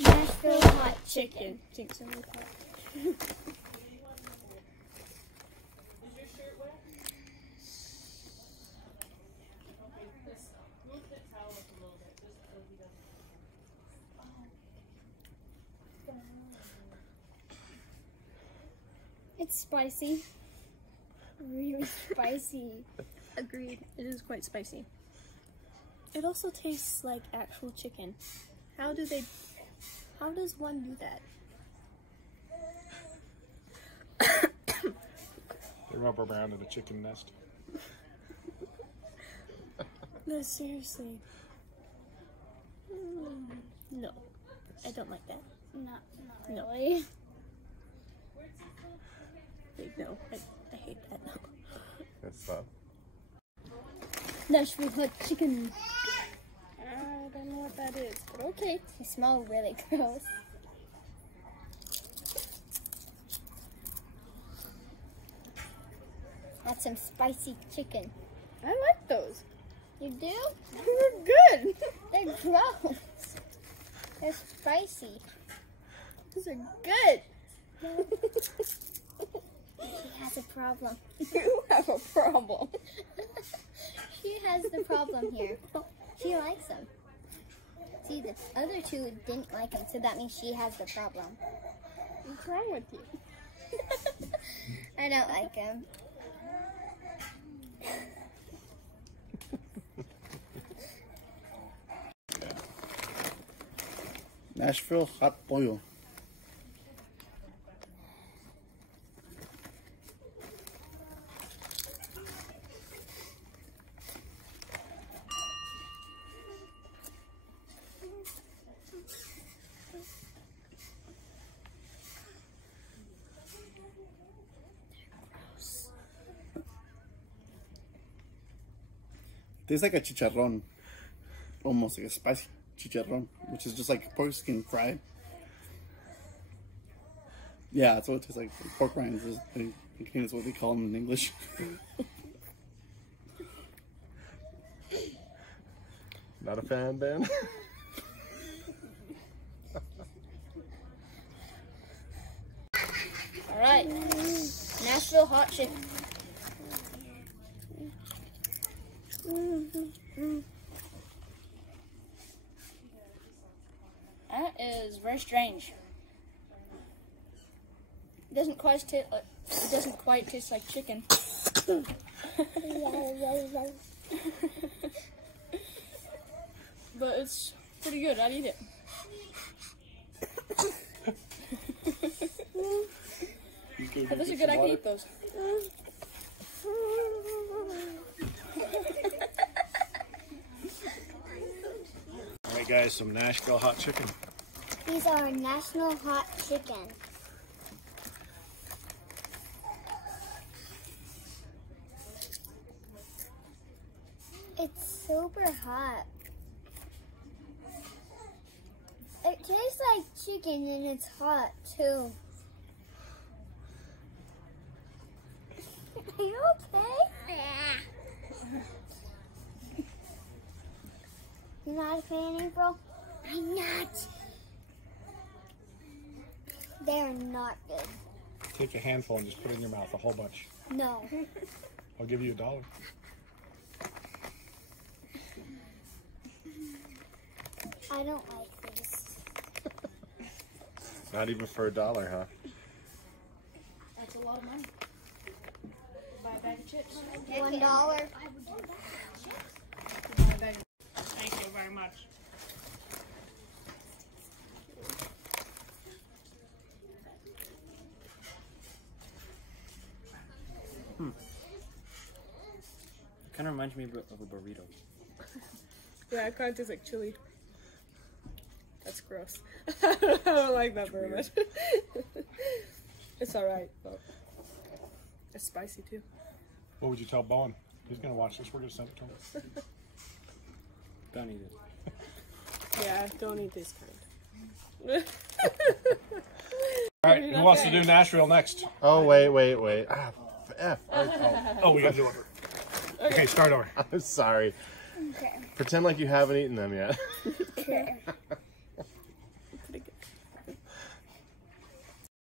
Nashville hot chicken. Think so. It's spicy. Really spicy. Agreed. It is quite spicy. It also tastes like actual chicken. How does one do that? They rubber around in a chicken nest. No, seriously. No, I don't like that. Not really. Wait, no, I hate that. No. That's tough. Nashville hot chicken. I don't know what that is, but okay. They smell really gross. That's some spicy chicken. I like those. You do? They're good. They're gross. They're spicy. Those are good. She has a problem. You have a problem. She has the problem here. She likes them. See, the other two didn't like them, so that means she has the problem. What's wrong with you? I don't like them. Nashville hot pollo. Tastes like a chicharrón, almost like a spicy chicharrón, which is just like pork skin fried. Yeah, that's what it tastes like. Pork rinds is, I think that's what they call them in English. Not a fan, Ben? All right, Nashville hot chicken. That is very strange. It doesn't quite taste like chicken. But it's pretty good. I'd eat it. If those are good, I can eat those. Alright guys, some Nashville hot chicken. These are National hot chicken. It's super hot. It tastes like chicken and it's hot too. Are you okay? You're not a fan, April? I'm not. They're not good. Take a handful and just put it in your mouth, a whole bunch. No. I'll give you $1. I don't like these. Not even for $1, huh? That's a lot of money. Buy a bag of chips. $1. Thank you very much. It kind of reminds me of a burrito. Yeah, it kind of tastes like chili. That's gross. I don't like that very much. It's alright, but it's spicy too. What would you tell Bowen? He's gonna watch this. We're gonna send it to him. Don't eat it. Yeah, don't eat this kind. Alright, who wants to do Nashville next? Oh, wait. Ah, F. Oh, we gotta do it. Okay, start over. I'm sorry. Okay. Pretend like you haven't eaten them yet. Okay.